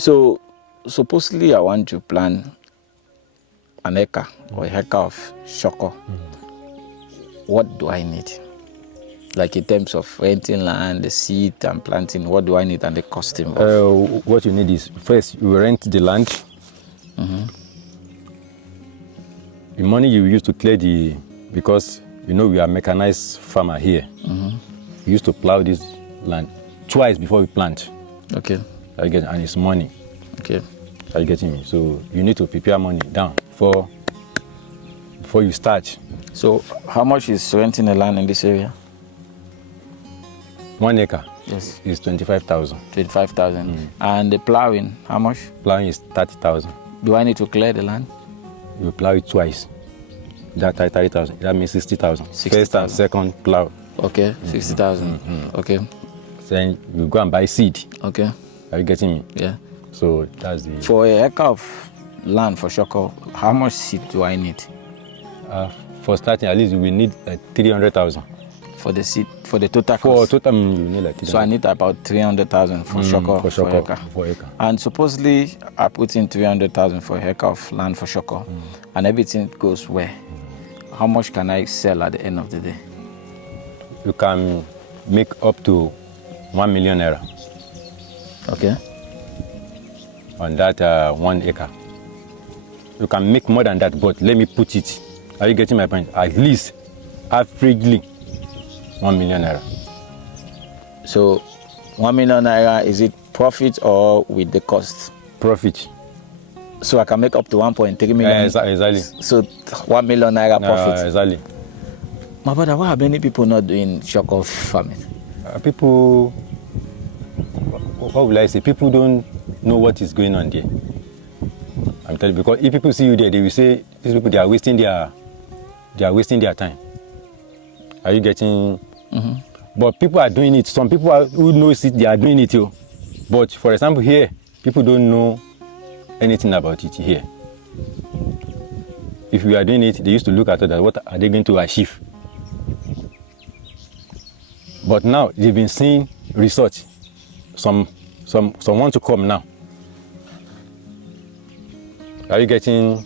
So supposedly I want to plant an acre or a hectare of Shoko. What do I need? Like in terms of renting land, the seed and planting, what do I need and the cost involved? What you need is, first you rent the land. The money you use to clear because you know we are mechanized farmer here. We used to plow this land twice before we plant. Okay. And it's money. Okay. Are you getting me? So you need to prepare money down before you start. So how much is renting the land in this area? 1 acre. Yes. Is 25,000. 25,000. And the plowing, how much? Plowing is 30,000. Do I need to clear the land? You plow it twice. That 30,000. That means 60,000. 60,000. First and second plow. Okay, 60,000. Okay. Then you go and buy seed. Okay. Are you getting me? Yeah. So that's the. For a acre of land for Shoko, how much seed do I need? For starting, at least we need 300,000. For the seed, for the total For cost? total, you need like 300,000. So I need about 300,000 for Shoko for for acre. For acre. And supposedly I put in 300,000 for a acre of land for Shoko, and everything goes where? How much can I sell at the end of the day? You can make up to 1 million naira. Okay. On that 1 acre. You can make more than that, but let me put it. Are you getting my point? At least, averagely, 1 million naira. So 1 million naira, is it profit or with the cost? Profit. So I can make up to 1.3 million. Exactly. So 1 million naira profit. Exactly. My brother, why are many people not doing Shoko farming? People, what will I say? People don't know what is going on there. I'm telling you, because if people see you there, they will say these people they are wasting their time. Are you getting? But people are doing it. Some people who knows it, they are doing it too. But for example, here, people don't know anything about it here. If we are doing it, they used to look at it as what are they going to achieve. But now they've been seeing research. Some want to come now. Are you getting?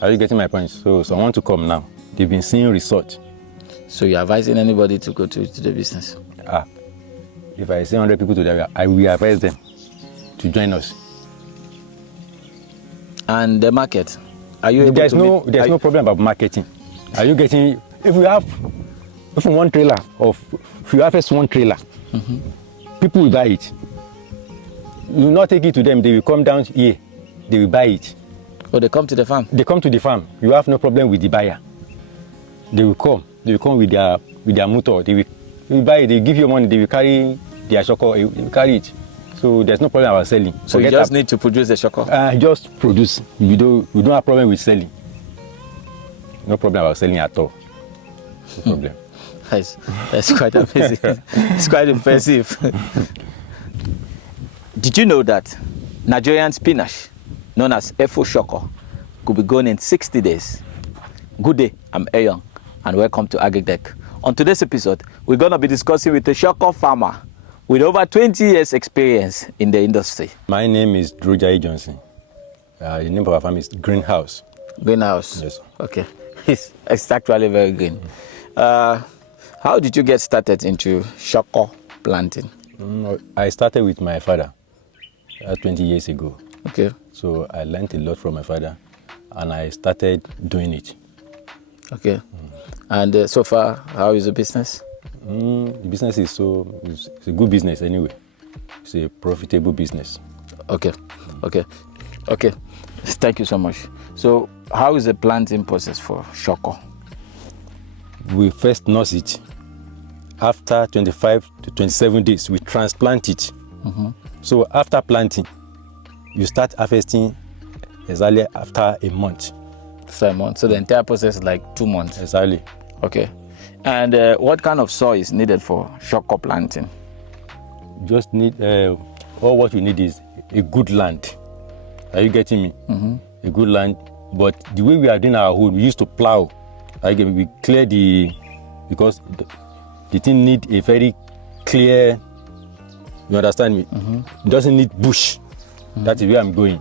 Are you getting my point? So some want to come now. They've been seeing research. So you're advising anybody to go to the business? If I say 100 people today, I will advise them to join us. And the market, are you able there's no problem about marketing. Are you getting? If you have one trailer, or if you have just one trailer, people will buy it. You will not take it to them. They will come down here. They will buy it. Oh, they come to the farm? They come to the farm. You have no problem with the buyer. They will come. They will come with their motor. They will buy it. They give you money. They will carry their Shoko. They will carry it. So there's no problem about selling. So you just need to produce the Shoko? Just produce. We don't have problem with selling. No problem about selling at all. No problem. That's quite amazing. It's quite impressive. Did you know that Nigerian spinach, known as Efo Shoko, could be grown in 60 days? Good day, I'm Eyon, and welcome to AgriTech. On today's episode, we're going to be discussing with a Shoko farmer with over 20 years experience in the industry. My name is Drujai Johnson. The name of our farm is Greenhouse. Greenhouse? Yes. Okay. It's actually very green. How did you get started into Shoko planting? I started with my father 20 years ago. Okay. So I learned a lot from my father, and I started doing it. Okay. And so far, how is the business? The business is it's a good business anyway. It's a profitable business. Okay. Thank you so much. So how is the planting process for Shoko? We first nurse it. After 25 to 27 days, we transplant it. So after planting, you start harvesting exactly after a month. So a month. So the entire process is like 2 months. Exactly. Okay. And what kind of soil is needed for Shoko planting? Just need all what you need is a good land. Are you getting me? A good land. But the way we are doing our own, we used to plow. We clear because the thing need a very clear. You understand me? It doesn't need bush. That is where I'm going.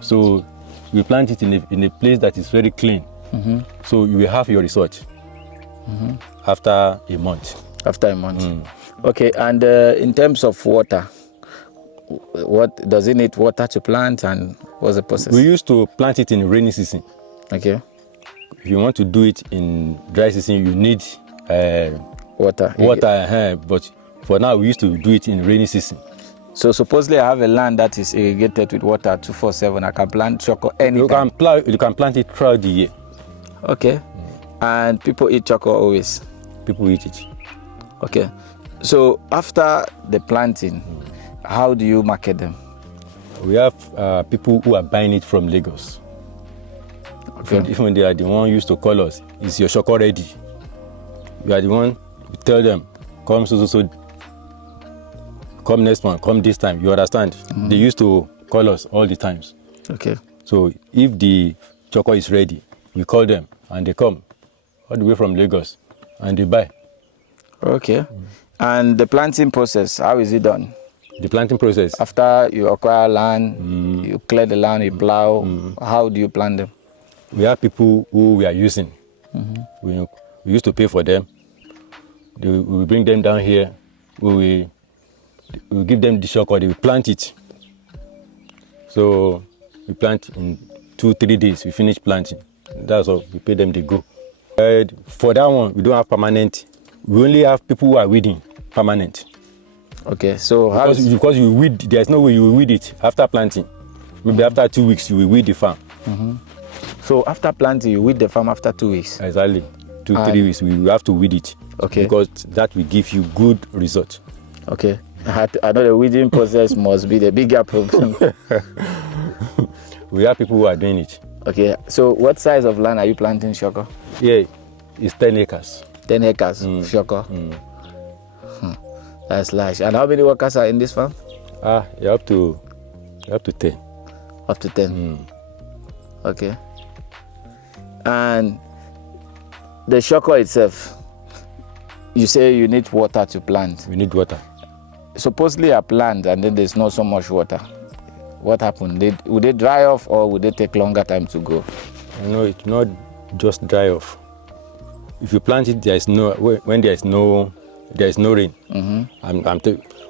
So we plant it in a place that is very clean. So you will have your result after a month. After a month. Okay, and in terms of water, what does it need water to plant, and what's the process? We used to plant it in rainy season. Okay. If you want to do it in dry season, you need Water. But for now, we used to do it in rainy season. So supposedly I have a land that is irrigated with water 24/7. I can plant Shoko anytime. You can plant it throughout the year. Okay. And people eat Shoko always. People eat it. Okay. So after the planting, how do you market them? We have people who are buying it from Lagos. Okay. Even they are the one used to call us, is your Shoko ready? You are the one, we tell them, come so, come next month, come this time. You understand? They used to call us all the times. Okay. So if the Shoko is ready, we call them and they come all the way from Lagos and they buy. Okay. And the planting process, how is it done? The planting process. After you acquire land, you clear the land, you plow, how do you plant them? We have people who we are using. We used to pay for them. We bring them down here. We give them the Shoko, they will plant it. So we plant in 2-3 days, we finish planting. That's all, we pay them, they go. For that one, we don't have permanent. We only have people who are weeding permanent. Okay, so because you weed, there's no way you will weed it after planting. Maybe after 2 weeks, you will weed the farm. So after planting, you weed the farm after 2 weeks? Exactly. 2-3 weeks, we will have to weed it. Okay. Because that will give you good result. Okay. I know the weeding process must be the bigger problem. We have people who are doing it. Okay, so what size of land are you planting Shoko? Yeah, it's 10 acres. 10 acres of Shoko. That's large. And how many workers are in this farm? You're up to 10. Up to 10. Okay. And the Shoko itself, you say you need water to plant. We need water. Supposedly a plant and then there's not so much water. What happened? Would they dry off or would they take longer time to grow? No, it's not just dry off. If you plant it, when there is no rain.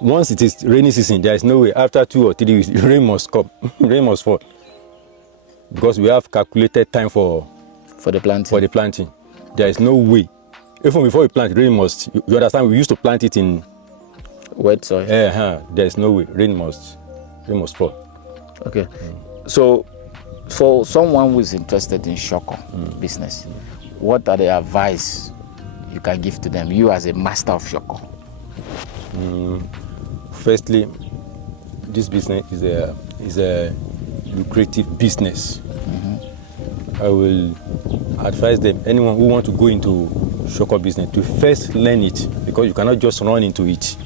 Once it is rainy season, there is no way. After 2 or 3 weeks, rain must come. Rain must fall. Because we have calculated time for the planting. There is no way. Even before we plant, rain must. You understand? We used to plant it in wet soil. There is no way. Rain must fall. Okay. So, for someone who is interested in Shoko business, what are the advice you can give to them? You as a master of Shoko. Firstly, this business is a lucrative business. I will advise them, anyone who wants to go into Shoko business, to first learn it, because you cannot just run into it.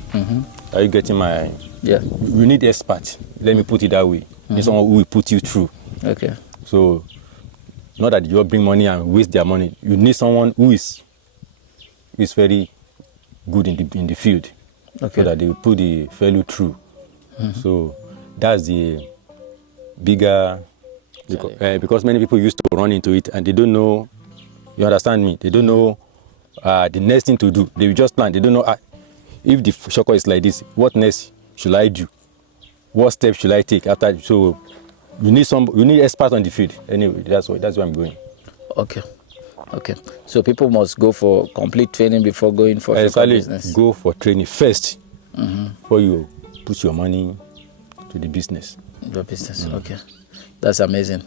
Are you getting my? Yeah. You need experts. Let me put it that way. You need someone who will put you through. Okay. So, not that you bring money and waste their money. You need someone who is very good in the field, okay, so that they will put the fellow through. So that's the bigger, because many people used to run into it and they don't know. You understand me? They don't know the next thing to do. They will just plan. They don't know if the Shoko is like this, what next should I do? What steps should I take after? So you need experts on the field. Anyway, that's where I'm going. Okay. So people must go for complete training before going for Shoko business. Go for training first before you put your money to the business. The business. Okay, that's amazing.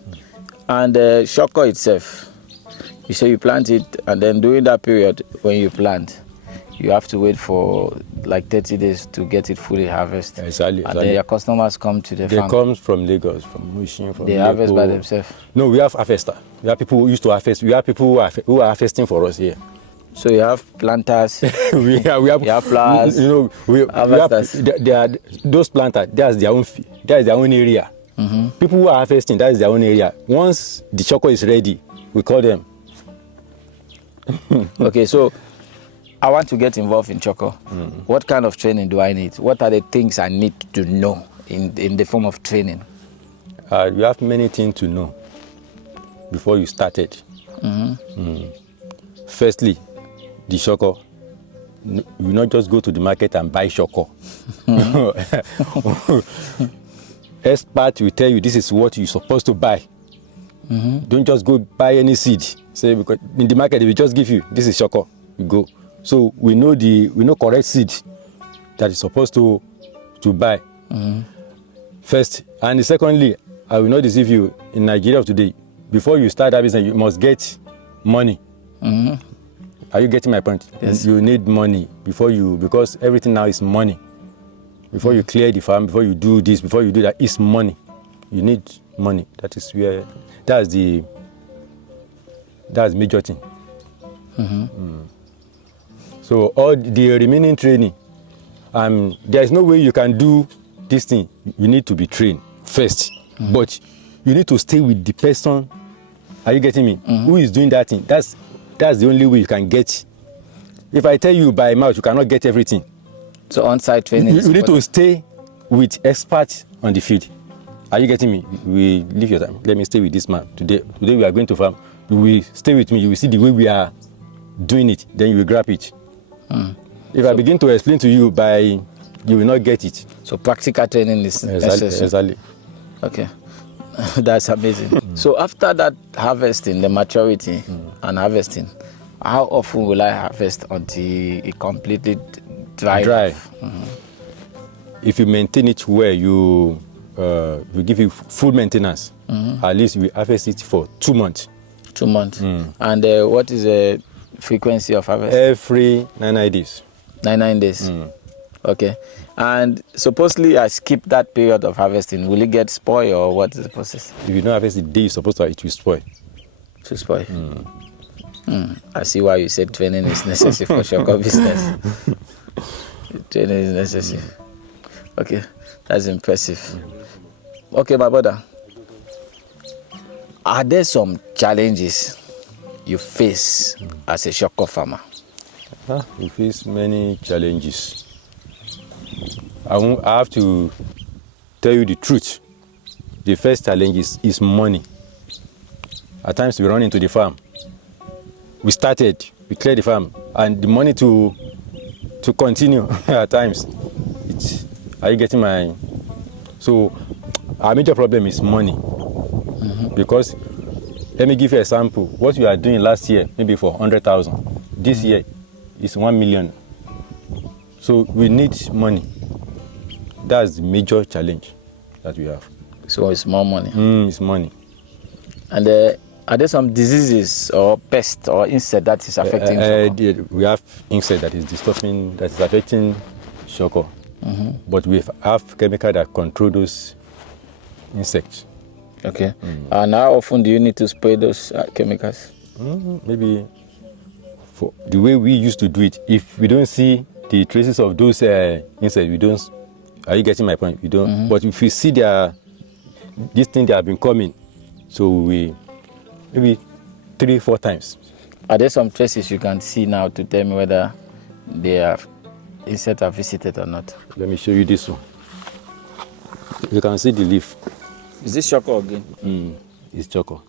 And Shoko itself, you say you plant it, and then during that period when you plant, you have to wait for like 30 days to get it fully harvested. Exactly. And then your customers come to the farm. They come from Lagos, from Mushin, from They harvest by themselves. No, we have harvester. We have people who used to harvest. We have people who are harvesting for us here. So you have planters. we have plowers. You know, we have those planters. That's their own area. People who are harvesting, that is their own area. Once the Shoko is ready, we call them. Okay, so I want to get involved in Shoko. What kind of training do I need? What are the things I need to know in the form of training? You have many things to know before you started. Firstly, the Shoko. You not just go to the market and buy Shoko. Expert will tell you this is what you're supposed to buy. Don't just go buy any seed. Say, because in the market they will just give you this is Shoko. You go. So we know correct seed that is supposed to buy. First, and secondly, I will not deceive you. In Nigeria of today, before you start that business, you must get money. Are you getting my point? Yes. You need money because everything now is money. Before you clear the farm, before you do this, before you do that, it's money. You need money. That's major thing. So all the remaining training, there is no way you can do this thing. You need to be trained first, but you need to stay with the person. Are you getting me? Who is doing that thing? That's the only way you can get. If I tell you by mouth, you cannot get everything. So on-site training. You need to stay with experts on the field. Are you getting me? We leave your time. Let me stay with this man. Today we are going to farm. You will stay with me. You will see the way we are doing it. Then you will grab it. If I begin to explain to you you will not get it. So practical training is necessary. Exactly. Okay. That's amazing. So after that harvesting, the maturity and harvesting, how often will I harvest until it completely dry? If you maintain it well, you give you full maintenance. At least we harvest it for 2 months. 2 months. And what is the frequency of harvest? Every 99 days. 99 days. Okay. And supposedly I skip that period of harvesting. Will it get spoiled or what is the process? If you don't harvest the day you're supposed to, it will spoil. To spoil. I see why you said training is necessary for Shoko business. Training is necessary. Okay, that's impressive. Okay, my brother. Are there some challenges you face as a Shoko farmer? We face many challenges. I have to tell you the truth. The first challenge is money. At times we run into the farm. We cleared the farm, and the money to continue at times. Are you getting my? So our major problem is money. Because let me give you a sample. What you are doing last year, maybe for 100,000. This year is 1 million. So we need money. That's the major challenge that we have. So it's more money. It's money. And are there some diseases or pests or insect that is affecting Shoko? We have insect that is affecting Shoko. But we have chemical that control those insects. Okay. And how often do you need to spray those chemicals? Maybe for the way we used to do it, if we don't see the traces of those insects, we don't. Are you getting my point? We don't. But if we see these things that have been coming, so we maybe 3-4 times. Are there some traces you can see now to tell me whether insects are visited or not? Let me show you this one. You can see the leaf. Is this Shoko again? It's Shoko.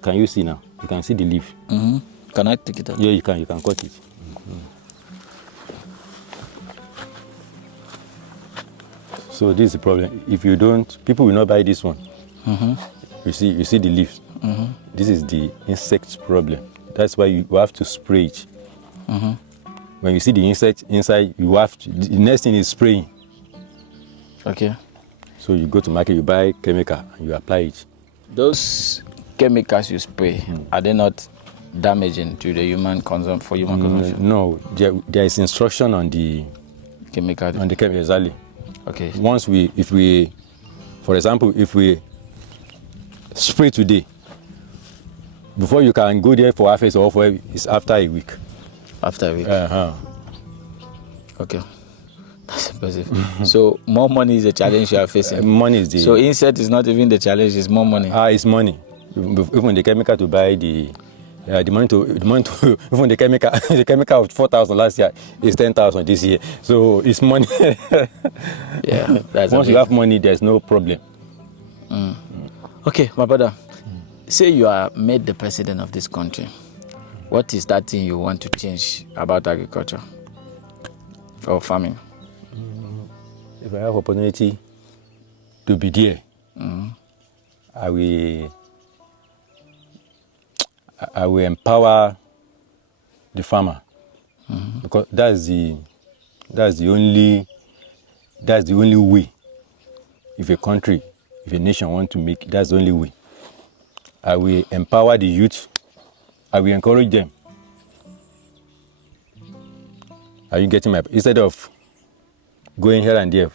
Can you see now? You can see the leaf. Can I take it out? Yeah, you can cut it. So this is the problem. If you don't, people will not buy this one. You see the leaves. This is the insect problem. That's why you have to spray it. When you see the insect inside, the next thing is spraying. Okay. So you go to market, you buy chemical, and you apply it. Those chemicals you spray, are they not damaging to the human consumption? No, there is instruction on the chemical. On the chemical, exactly. Okay. For example, if we spray today, before you can go there for harvest or for it's after a week. After a week. Okay. That's impressive. So more money is the challenge you are facing. Money is the. So insect is not even the challenge; it's more money. It's money. Even the chemical to buy the Yeah, the money to even the chemical of 4,000 last year is 10,000 this year. So it's money. Yeah, that's once you have money, there's no problem. Okay, my brother. Say you are made the president of this country. What is that thing you want to change about agriculture or farming? If I have opportunity to be there, I will empower the farmer, because that's the only way. If a country, if a nation want to make, that's the only way. I will empower the youth. I will encourage them. Are you getting my? Instead of going here and there,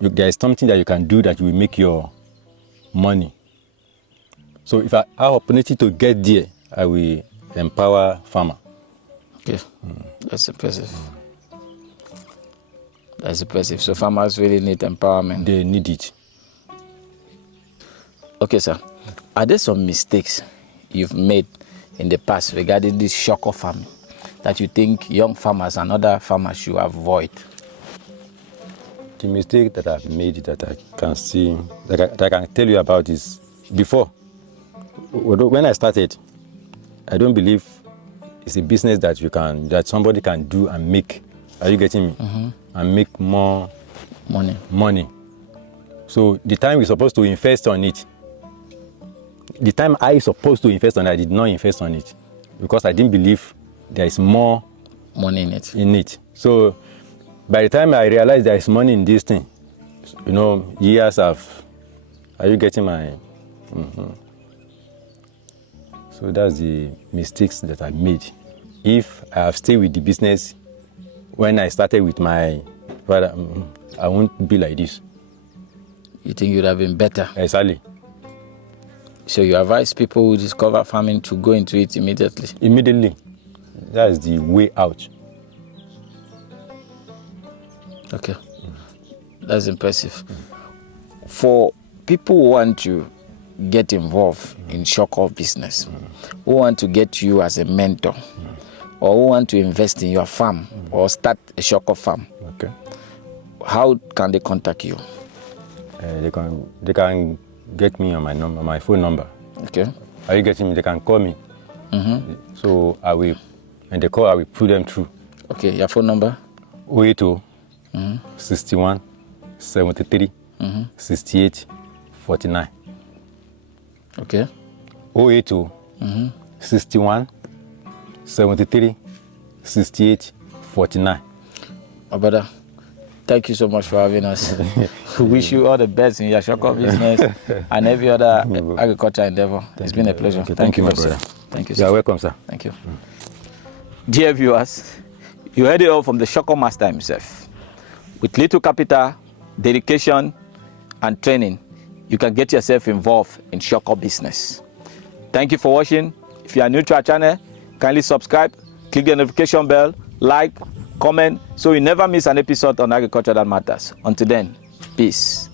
there is something that you can do that will make your money. So if I have opportunity to get there, I will empower farmer. Okay, that's impressive. That's impressive. So farmers really need empowerment. They need it. Okay, sir. Are there some mistakes you've made in the past regarding this Shoko farming that you think young farmers and other farmers should avoid? The mistake that I've made that I can see, that I can tell you about is before. When I started, I don't believe it's a business that somebody can do and make. Are you getting me? And make more money. So the time we're supposed to invest on it, the time I supposed to invest on it, I did not invest on it because I didn't believe there is more money in it. So by the time I realized there is money in this thing, years have. Are you getting my? So that's the mistakes that I made. If I have stayed with the business when I started with my father, I won't be like this. You think you'd have been better? Exactly. So you advise people who discover farming to go into it immediately? Immediately. That is the way out. Okay. That's impressive. For people who want to get involved in Shoko business, who want to get you as a mentor, or who want to invest in your farm or start a Shoko farm, okay, how can they contact you? They can get me on my phone number. Okay. Are you getting me? They can call me. So I will put them through. Okay, your phone number? 080 61 73 68 49. Okay. 080 61 73 68 49. My brother, thank you so much for having us. We wish you all the best in your Shoko business and every other agriculture endeavor. It's been a pleasure. Okay, Thank you, my sir. brother. Thank you, You sir. are welcome, sir. Thank you. Dear viewers, you heard it all from the Shoko master himself. With little capital, dedication, and training, you can get yourself involved in Shoko business. Thank you for watching. If you are new to our channel, kindly subscribe, click the notification bell, like, comment, so you never miss an episode on agriculture that matters. Until then, peace.